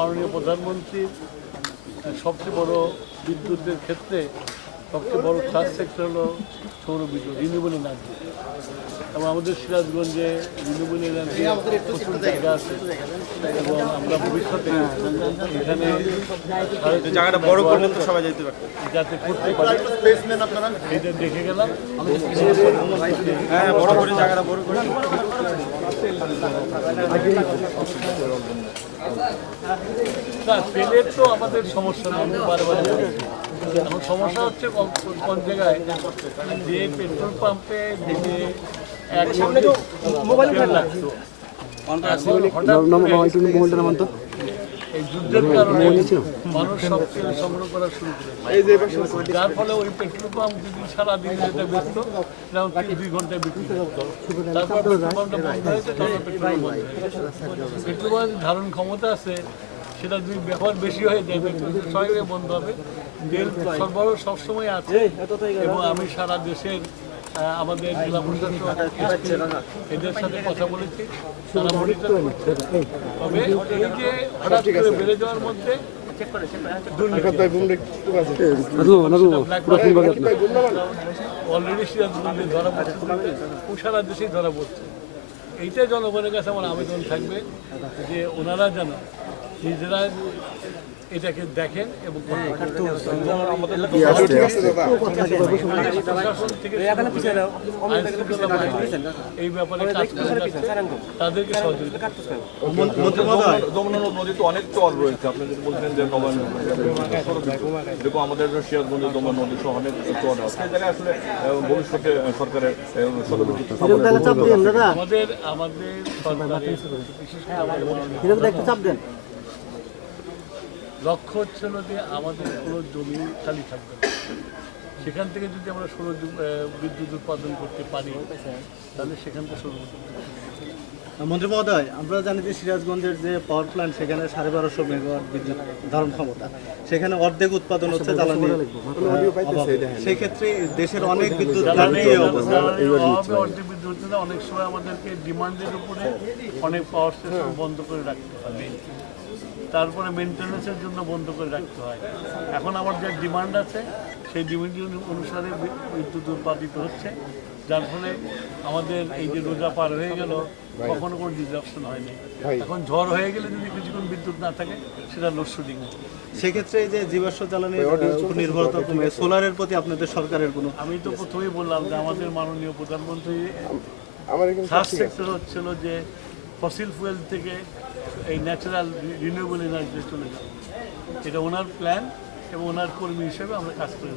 মাননীয় প্রধানমন্ত্রীর সবচেয়ে বড় বিদ্যুতের ক্ষেত্রে সবচেয়ে বড় ফার্স্ট সেক্টর হলো সৌর বিদ্যুৎ, রিনিউয়েবল এনার্জি। এবং আমাদের সিরাজগঞ্জে রিনিউয়েবল এনার্জি প্রচুর জায়গা আছে এবং আমরা ভবিষ্যতে এখানে জায়গাটা বড় করবেন তো সবাই যেতে পারবে, যাতে করতে পারি এটা দেখে গেলাম। হ্যাঁ, বড় করে জায়গাটা বড় করে। না, তেলের তো আমাদের সমস্যা নেই, আমি বারবার বলেছি। এখন সমস্যা হচ্ছে কোন জায়গায় যে পেট্রোল পাম্পে যে এক তেল লাগতো, এই যুদ্ধের কারণে মানুষ সব তেল সংগ্রহ করা শুরু করে, যার ফলে ওই পেট্রোল পাম্প যদি সারাদিন যেটা বেচত যেমন 2 ঘন্টায় বিক্রি করতো, তারপর পেট্রোল পাম্পটা বন্ধ হয়েছে, তখন পেট্রোল পাম্প বন্ধ হয়েছে। পেট্রোল পাম্পের ধারণ ক্ষমতা আছে, সেটা যদি ব্যবহার বেশি হয়ে যায় সবাই বন্ধ হবে। তেল সরবরাহ সবসময় আছে এবং আমি সারা দেশের আমাদের জেলা প্রশাসন এদের সাথে কথা বলেছি, তারা মনিটর করছে। তবে এই যে হঠাৎ করে বেড়ে যাওয়ার মধ্যে অলরেডি সিরাজগঞ্জে ধরা পড়ছে, সারা দেশেই ধরা পড়ছে। এইটাই জনগণের কাছে আমার আবেদন থাকবে যে ওনারা যেন নিজেরা এটাকে দেখেন এবং প্রশাসন থেকে এই ব্যাপারে কাজ করে যাচ্ছে, তাদেরকে সহযোগিতা করতে হবে। নদী তো অনেক চর রয়েছে, আপনি যদি বলছেন যে নবায়ন দেখো আমাদের সিরাজগঞ্জে দমন নদী সহ অনেক চর আছে, সেই জায়গায় আসলে ভবিষ্যতে সরকারের আমাদের সরকারের লক্ষ্য হচ্ছিল যে আমাদের কোনো জমি খালি থাকবে না, সেখান থেকে যদি আমরা সৌর বিদ্যুৎ উৎপাদন করতে পারি তাহলে সেখান থেকে সৌর মন্ত্রী মহোদয়, আমরা জানি যে সিরাজগঞ্জের যে পাওয়ার প্ল্যান্ট সেখানে 1250 মেগাওয়াট বিদ্যুৎ ধারণ ক্ষমতা, সেখানে অর্ধেক উৎপাদন হচ্ছে জ্বালানি। সেই ক্ষেত্রে দেশের অনেক বিদ্যুৎ অর্ধেক বিদ্যুৎ অনেক সময় আমাদেরকে ডিমান্ডের উপরে অনেক পাওয়ার স্টেশন বন্ধ করে রাখতে হবে, তারপরে মেনটেন্যান্সের জন্য বন্ধ করে রাখতে হয়। এখন আমার যে ডিমান্ড আছে সেই ডিমান্ড অনুসারে বিদ্যুৎ উৎপাদিত হচ্ছে, যার ফলে আমাদের এই যে রোজা পার হয়ে গেল কখনো কোনো ডিসরাপশন হয়নি। এখন ঝড় হয়ে গেলে যদি কিছুক্ষণ বিদ্যুৎ না থাকে সেটা লোডশেডিং। সেক্ষেত্রে এই যে জীবাশ্ম জ্বালানির উপর নির্ভরতা কমে সোলারের প্রতি আপনাদের সরকারের কোনো, আমি তো প্রথমেই বললাম যে আমাদের মাননীয় প্রধানমন্ত্রী ফার্স্ট সেক্টর হচ্ছিল যে ফসিল ফুয়েল থেকে এই ন্যাচারাল রিনিউয়েবল এনার্জি চলে যাবে, এটা ওনার প্ল্যান এবং ওনার কর্মী হিসেবে আমরা কাজ করে